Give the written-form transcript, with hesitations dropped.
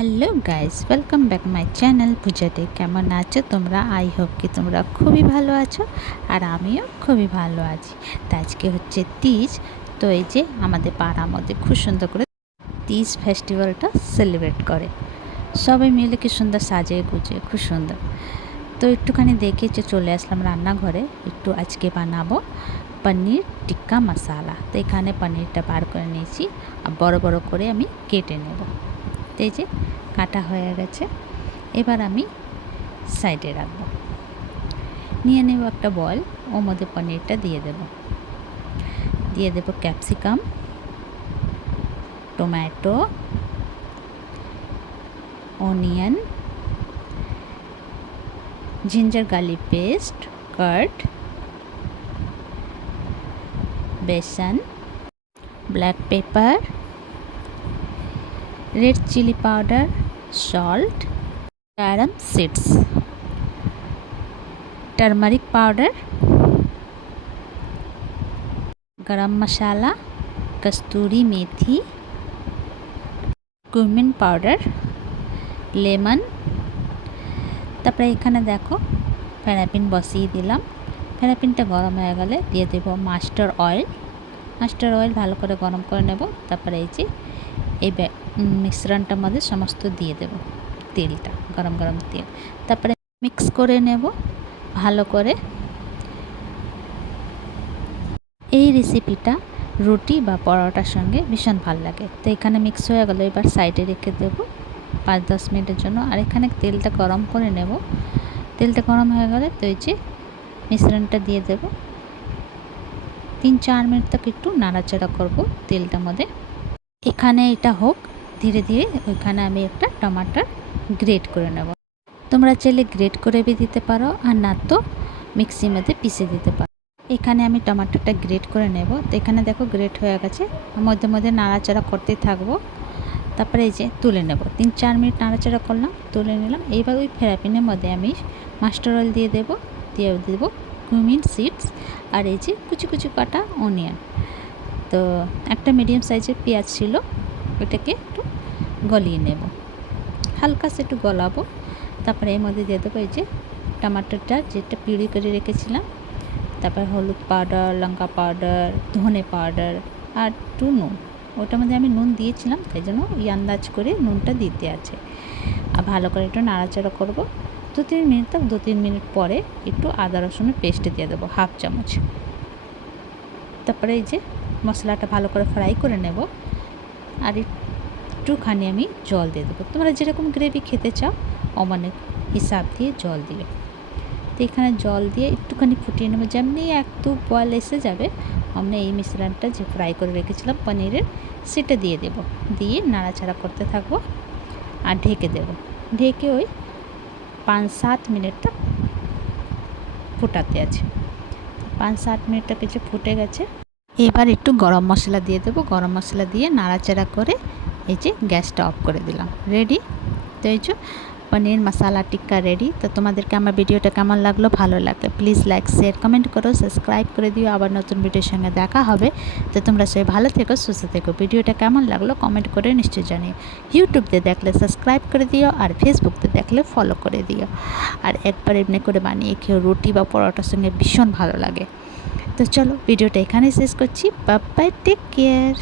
Hello guys, welcome back my channel পূজাতে। কেমন আছো তোমরা? আই হোপ কি তোমরা খুবই ভালো আছো, আর আমিও খুবই ভালো আছি। তো আজকে হচ্ছে তিজ। তো এই যে আমাদের পাড়ার মধ্যে খুব সুন্দর করে তিজ ফেস্টিভ্যালটা সেলিব্রেট করে, সবাই মিলে কি সুন্দর সাজে গুজে, খুব সুন্দর। তো একটুখানি দেখে যে চলে আসলাম রান্নাঘরে। একটু আজকে বানাবো পনির টিক্কা মশালা। তো এখানে পনিরটা বার করে নিয়েছি, আর বড় বড় করে আমি কেটে নেব। এই যে কাটা হয়ে গেছে, এবার আমি সাইডে রাখবো। নিয়ে নেব একটা বল, ওর মধ্যে পনিরটা দিয়ে দেব capsicum, tomato, onion, ginger garlic paste, curd, besan, black pepper, red chilli powder, salt, carom seeds, turmeric powder, garam masala, कस्तूरी मेथी, কুমিন পাউডার, লেমন। তারপরে এখানে দেখো ফ্রাইপ্যান বসিয়ে দিলাম। ফ্রাইপ্যানটা গরম হয়ে গেলে দিয়ে দেব মাস্টার অয়েল ভালো করে গরম করে নেব। তারপরে এই যে এই মিশ্রণটার মধ্যে সমস্ত দিয়ে দেব তেলটা, গরম গরম তেল। তারপরে মিক্স করে নেব ভালো করে। এই রেসিপিটা রুটি বা পরোটার সঙ্গে ভীষণ ভালো লাগে। তো এখানে মিক্স হয়ে গেল, এবার সাইডে রেখে দেবো 5-10 মিনিটের জন্য। আর এখানে তেলটা গরম করে নেব। তেলটা গরম হয়ে গেলে তো এই যে মিশ্রণটা দিয়ে দেব। 3-4 মিনিট তক একটু নাড়াচাড়া করব তেলটার মধ্যে। এখানে এটা হোক ধীরে ধীরে, ওইখানে আমি একটা টমাটার গ্রেট করে নেব। তোমরা চাইলে গ্রেট করে भी দিতে পারো, আর না তো মিক্সির মধ্যে পিষে দিতে পারো। এখানে আমি টমাটোটা গ্রেট করে নেব। তো এখানে দেখো গ্রেট হয়ে গেছে, মধ্যে মধ্যে নাড়াচাড়া করতে থাকবো। তারপরে এই যে তুলে নেব, 3-4 মিনিট নাড়াচাড়া করলাম, তুলে নিলাম। এইবার ওই ফ্রাইপ্যানের মধ্যে আমি মাস্টার অয়েল দিয়ে দেব কুমিন সিডস, আর এই যে কুচি কুচি কাটা অনিয়ন। তো একটা মিডিয়াম সাইজের পেঁয়াজ ছিল, ওটাকে একটু গলিয়ে নেব, হালকা সে একটু গলাবো। তারপরে এর মধ্যে দিয়ে দেবো এই যে টমাটোটা যেটা পিউরি করে রেখেছিলাম। তারপর হলুদ পাউডার, লঙ্কা পাউডার, ধনে পাউডার, আর একটু নুন। ওটার মধ্যে আমি নুন দিয়েছিলাম, তাই জন্য ওই আন্দাজ করে নুনটা দিতে আছে। আর ভালো করে একটু নাড়াচাড়া করবো 2-3 মিনিট। তক 2-3 মিনিট পরে একটু আদা রসুনের পেস্ট দিয়ে দেবো 1/2 চামচ। তারপরে এই যে মশলাটা ভালো করে ফ্রাই করে নেব, আর একটুখানি আমি জল দিয়ে দেবো। তোমরা যেরকম গ্রেভি খেতে চাও অনেক হিসাব দিয়ে জল দিও। তো এখানে জল দিয়ে একটুখানি ফুটিয়ে নেবো। যেমনি একটু বয়েল এসে যাবে আমরা এই মিশ্রণটা যে ফ্রাই করে রেখেছিলাম পনিরের, সেটা দিয়ে দেব। দিয়ে নাড়াচাড়া করতে থাকবো আর ঢেকে দেব। ঢেকে ওই 5-7 মিনিটটা ফুটাতে আছে। 5-7 মিনিটটা কিছু ফুটে গেছে। এবার একটু গরম মশলা দিয়ে দেবো। গরম মশলা দিয়ে নাড়াচাড়া করে এই যে গ্যাসটা অফ করে দিলাম। রেডি। তো এই যে পনির মশালা টিক্কা রেডি। তো তোমাদেরকে আমার ভিডিওটা কেমন লাগলো? ভালো লাগলে প্লিজ লাইক, শেয়ার, কমেন্ট করো, সাবস্ক্রাইব করে দিও। আবার নতুন ভিডিওর সঙ্গে দেখা হবে। তো তোমরা সবাই ভালো থেকো, সুস্থ থেকো। ভিডিওটা কেমন লাগলো কমেন্ট করে নিশ্চয়ই জানিও। ইউটিউবতে দেখলে সাবস্ক্রাইব করে দিও, আর ফেসবুকতে দেখলে ফলো করে দিও। আর একবার এমনি করে বানিয়ে খেয়েও, রুটি বা পরোটার সঙ্গে ভীষণ ভালো লাগে। তো চলো ভিডিওটা এখানেই শেষ করছি। Bye bye, take care.